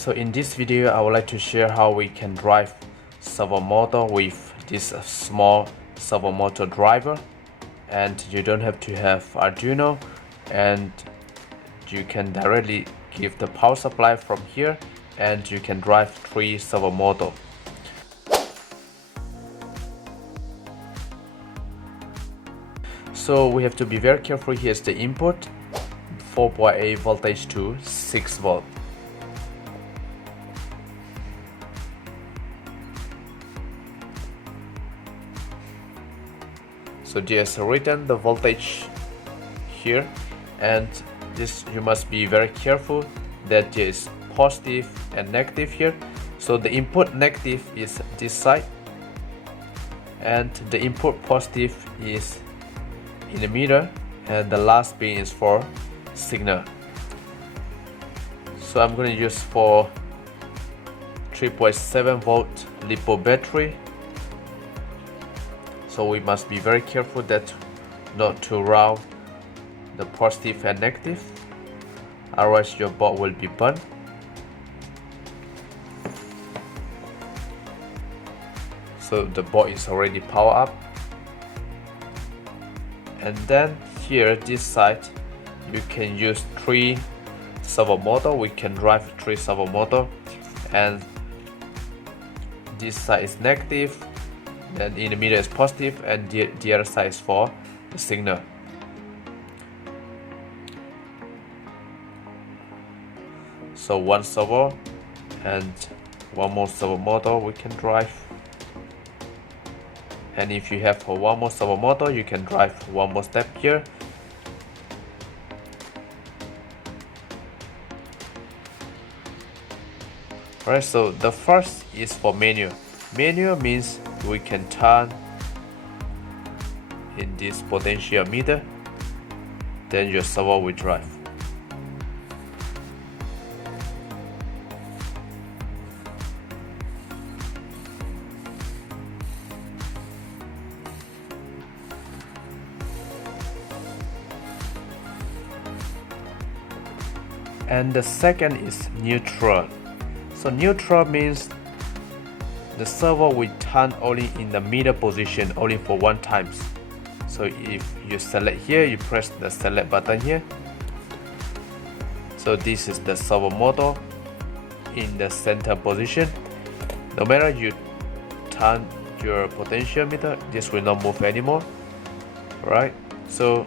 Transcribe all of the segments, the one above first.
So in this video, I would like to share how we can drive servo motor with this small servo motor driver, and you don't have to have Arduino, and you can directly give the power supply from here and you can drive 3 servo motor. So we have to be very careful. Here's the input, 4.8 voltage to 6 volt. So there's written the voltage here, and this you must be very careful that there is positive and negative here. So the input negative is this side and the input positive is in the meter, and the last pin is for signal. So I'm going to use for 3.7 volt LiPo battery. So we must be very careful that not to round the positive and negative, otherwise your board will be burned. So the board is already powered up, and then here this side you can use 3 servo motor. We can drive 3 servo motor, and this side is negative, then in the middle is positive, and the other side is for the signal. So 1 servo and 1 more servo motor we can drive, and if you have 1 more servo motor you can drive 1 more step here. Alright, so the first is for manual. Manual means we can turn in this potentiometer, then your servo will drive. And the second is neutral. So neutral means the servo will turn only in the middle position, only for 1 time. So if you select here, you press the select button here. So this is the servo motor in the center position. No matter you turn your potentiometer, this will not move anymore. Right? So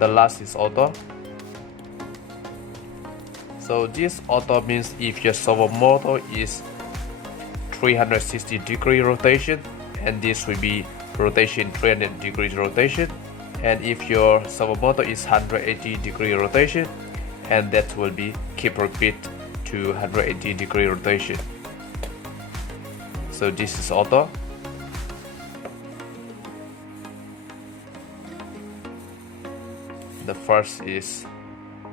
the last is auto. So this auto means if your servo motor is 360-degree rotation, and this will be rotation 300 degrees rotation, and if your servo motor is 180-degree rotation, and that will be keep repeat to 180-degree rotation. So this is auto. The first is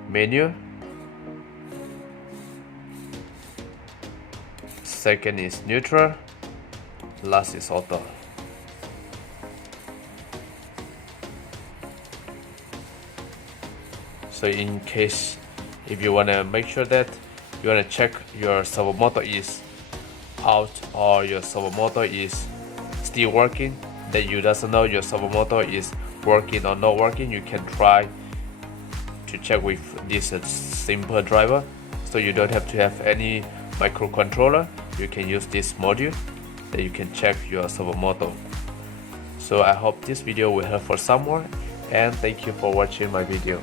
manual, second is neutral, last is auto. So in case if you want to make sure that you want to check your servo motor is out or your servo motor is still working, that you doesn't know your servo motor is working or not working, you can try to check with this simple driver. So you don't have to have any microcontroller. You can use this module that you can check your servo motor. So I hope this video will help for someone, and thank you for watching my video.